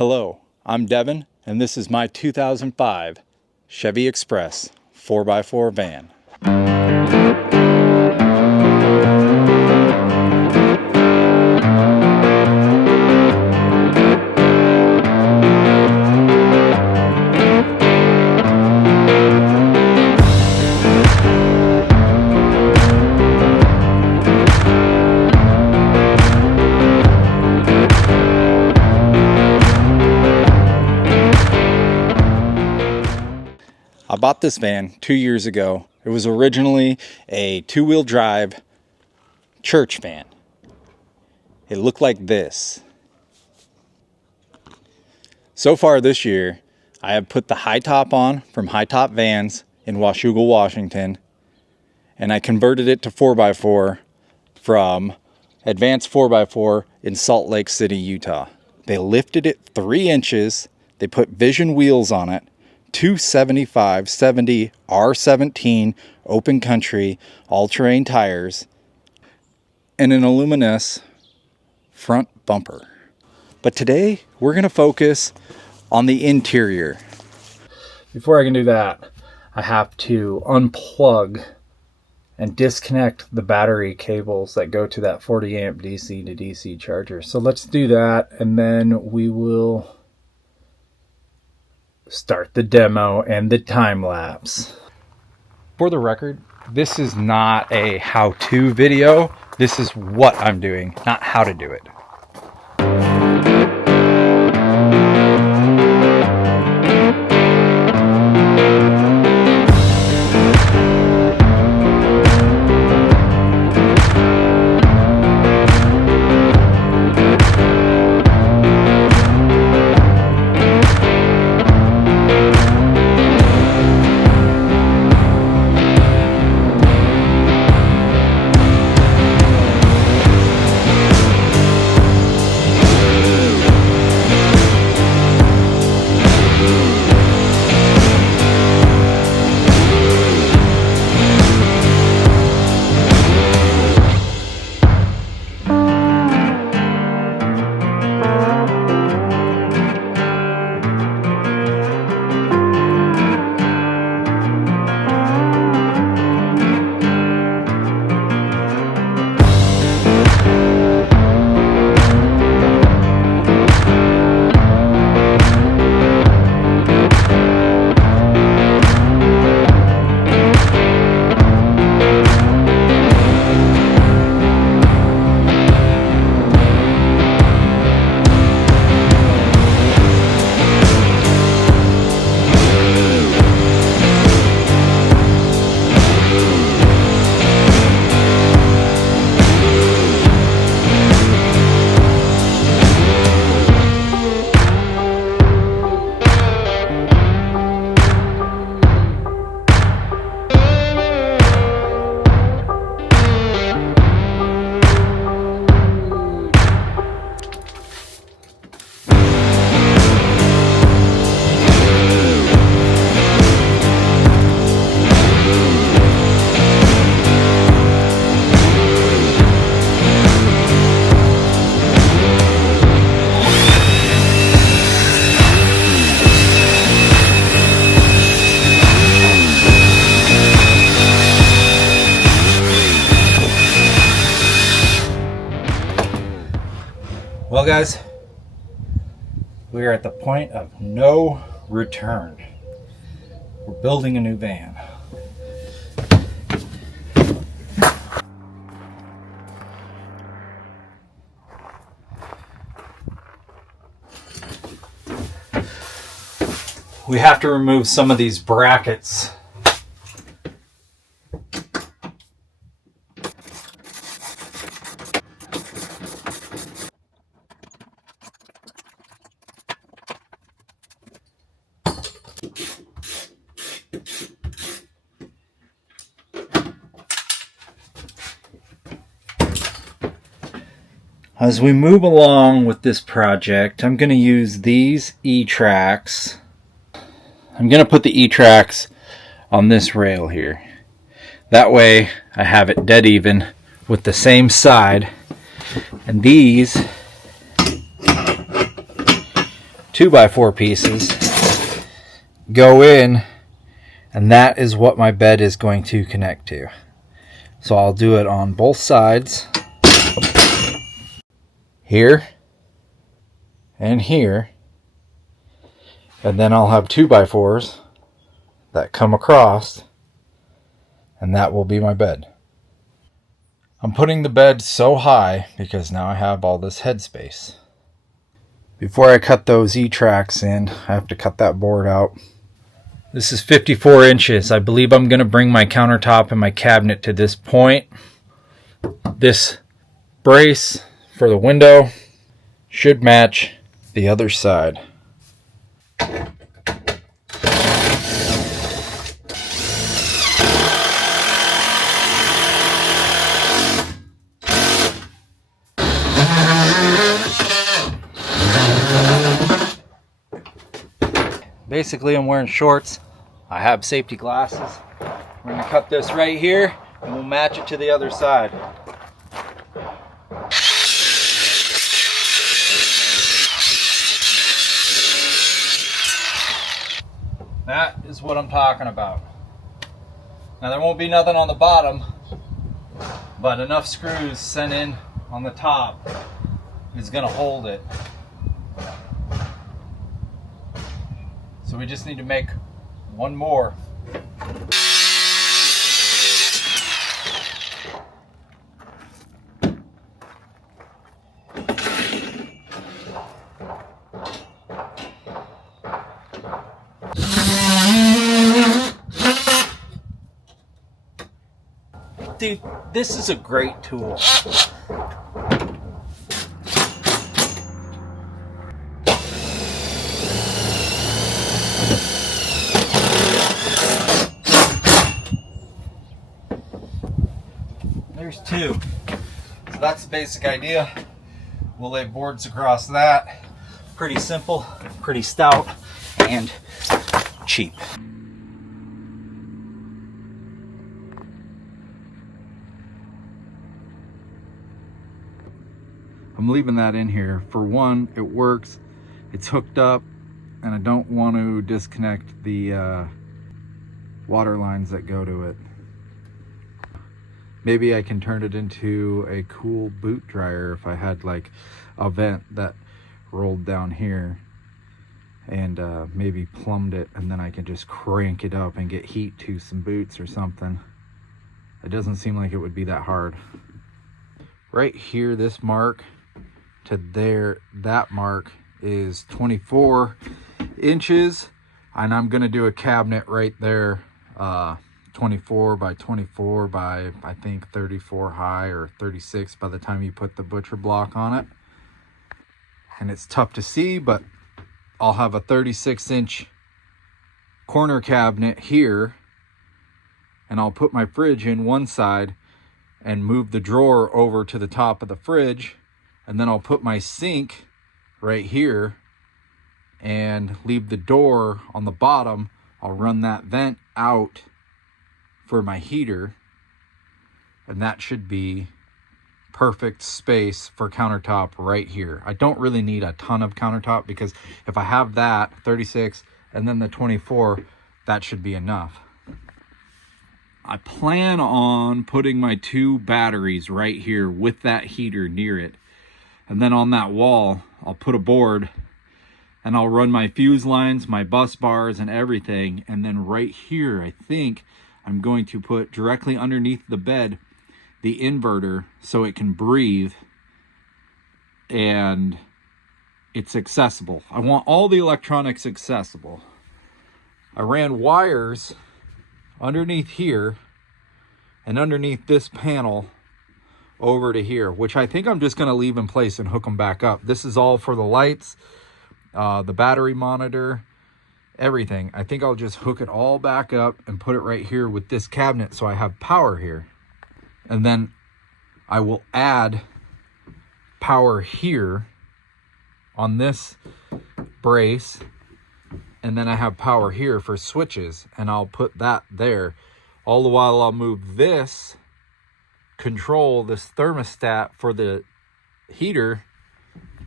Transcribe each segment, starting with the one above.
Hello, I'm Devin, and this is my 2005 Chevy Express 4x4 van. I bought this van 2 years ago. It was originally a two-wheel drive church van. It looked like this. So far this year, I have put the Hightop on from Hightop Vans in Washougal, Washington, and I converted it to 4x4 from Advanced 4x4 in Salt Lake City, Utah. They lifted it 3 inches. They put Vision wheels on it. 275/70 R17 open country all-terrain tires, and an aluminous front bumper. But today we're going to focus on the interior. Before I can do that, I have to unplug and disconnect the battery cables that go to that 40 amp DC to DC charger. So let's do that, and then we will start the demo and the time lapse. For the record, this is not a how-to video. This is what I'm doing, not how to do it. Well, guys, we are at the point of no return. We're building a new van. We have to remove some of these brackets. As we move along with this project, I'm going to use these E-tracks. I'm going to put the E-tracks on this rail here. That way I have it dead even with the same side. And these 2x4 pieces go in, and that is what my bed is going to connect to. So I'll do it on both sides, here and here, and then I'll have 2x4s that come across, and that will be my bed. I'm putting the bed so high because now I have all this headspace. Before I cut those E-tracks in, I have to cut that board out. This is 54 inches. I believe I'm going to bring my countertop and my cabinet to this point. This brace for the window should match the other side. Basically, I'm wearing shorts. I have safety glasses. We're going to cut this right here and we'll match it to the other side. That is what I'm talking about. Now there won't be nothing on the bottom, but enough screws sent in on the top is going to hold it. So we just need to make one more. Dude, this is a great tool. There's two. So that's the basic idea. We'll lay boards across that. Pretty simple, pretty stout, and cheap. I'm leaving that in here. For one, it works. It's hooked up, and I don't want to disconnect the water lines that go to it. Maybe I can turn it into a cool boot dryer if I had like a vent that rolled down here and maybe plumbed it, and then I can just crank it up and get heat to some boots or something. It doesn't seem like it would be that hard. Right here, this mark to there, that mark is 24 inches, and I'm gonna do a cabinet right there, 24 by 24 by I think 34 high or 36 by the time you put the butcher block on it. And it's tough to see, but I'll have a 36-inch corner cabinet here, and I'll put my fridge in one side and move the drawer over to the top of the fridge, and then I'll put my sink right here and leave the door on the bottom. I'll run that vent out for my heater, and that should be perfect space for countertop right here. I don't really need a ton of countertop because if I have that 36 and then the 24, that should be enough. I plan on putting my two batteries right here with that heater near it. And then on that wall, I'll put a board and I'll run my fuse lines, my bus bars and everything. And then right here, I think I'm going to put directly underneath the bed the inverter so it can breathe and it's accessible. I want all the electronics accessible. I ran wires underneath here and underneath this panel over to here, which I think I'm just going to leave in place and hook them back up. This is all for the lights, the battery monitor, everything. I think I'll just hook it all back up and put it right here with this cabinet so I have power here. And then I will add power here on this brace, and then I have power here for switches, and I'll put that there. All the while I'll move this control, this thermostat for the heater,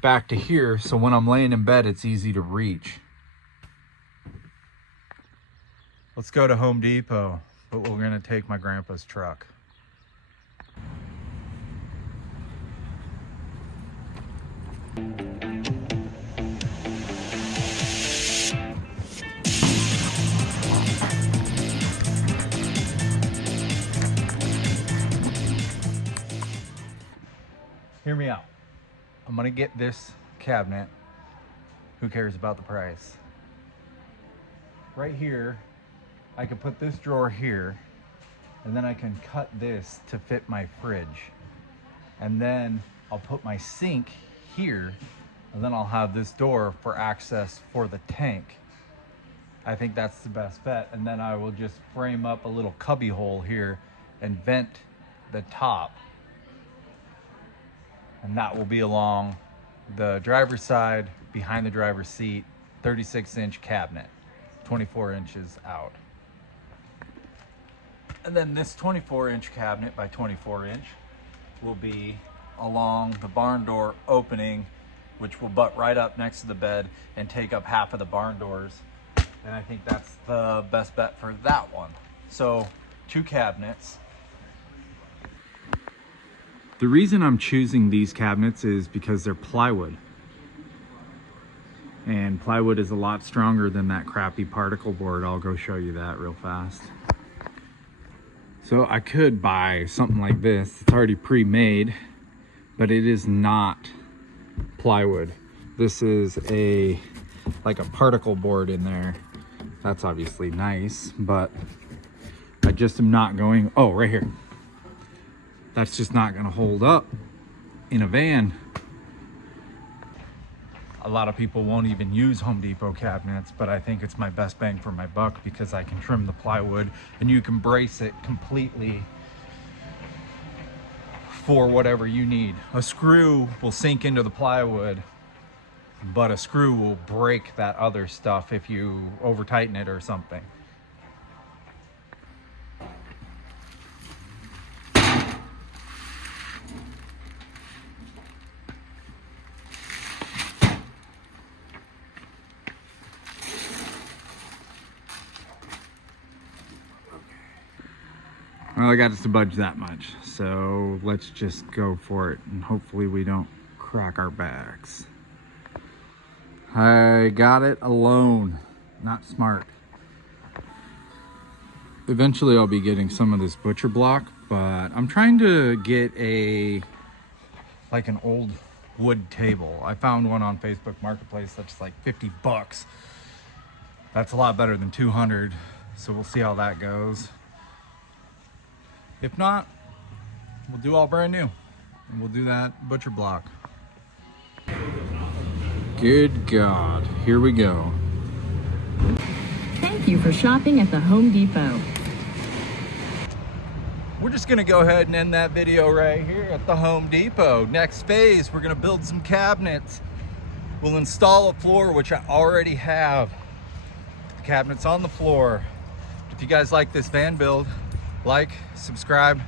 back to here, so when I'm laying in bed, it's easy to reach. Let's go to Home Depot, but we're gonna take my grandpa's truck. Hear me out. I'm gonna get this cabinet. Who cares about the price? Right here, I can put this drawer here, and then I can cut this to fit my fridge. And then I'll put my sink here, and then I'll have this door for access for the tank. I think that's the best bet. And then I will just frame up a little cubby hole here and vent the top. And that will be along the driver's side, behind the driver's seat, 36-inch cabinet, 24 inches out. And then this 24-inch cabinet by 24-inch will be along the barn door opening, which will butt right up next to the bed and take up half of the barn doors. And I think that's the best bet for that one. So 2 cabinets. The reason I'm choosing these cabinets is because they're plywood. And plywood is a lot stronger than that crappy particle board. I'll go show you that real fast. So I could buy something like this. It's already pre-made, but it is not plywood. This is like a particle board in there. That's obviously nice, but I just am not going, oh, right here. That's just not gonna hold up in a van. A lot of people won't even use Home Depot cabinets, but I think it's my best bang for my buck because I can trim the plywood and you can brace it completely for whatever you need. A screw will sink into the plywood, but a screw will break that other stuff if you over tighten it or something. Well, I got us to budge that much, so let's just go for it and hopefully we don't crack our backs. I got it alone, not smart. Eventually I'll be getting some of this butcher block, but I'm trying to get like an old wood table. I found one on Facebook Marketplace that's like 50 bucks. That's a lot better than 200, so we'll see how that goes. If not, we'll do all brand new and we'll do that butcher block. Good God, here we go. Thank you for shopping at the Home Depot. We're just gonna go ahead and end that video right here at the Home Depot. Next phase, we're gonna build some cabinets. We'll install a floor, which I already have. The cabinet's on the floor. If you guys like this van build, like, subscribe,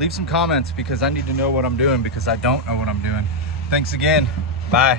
leave some comments because I need to know what I'm doing because I don't know what I'm doing. Thanks again. Bye.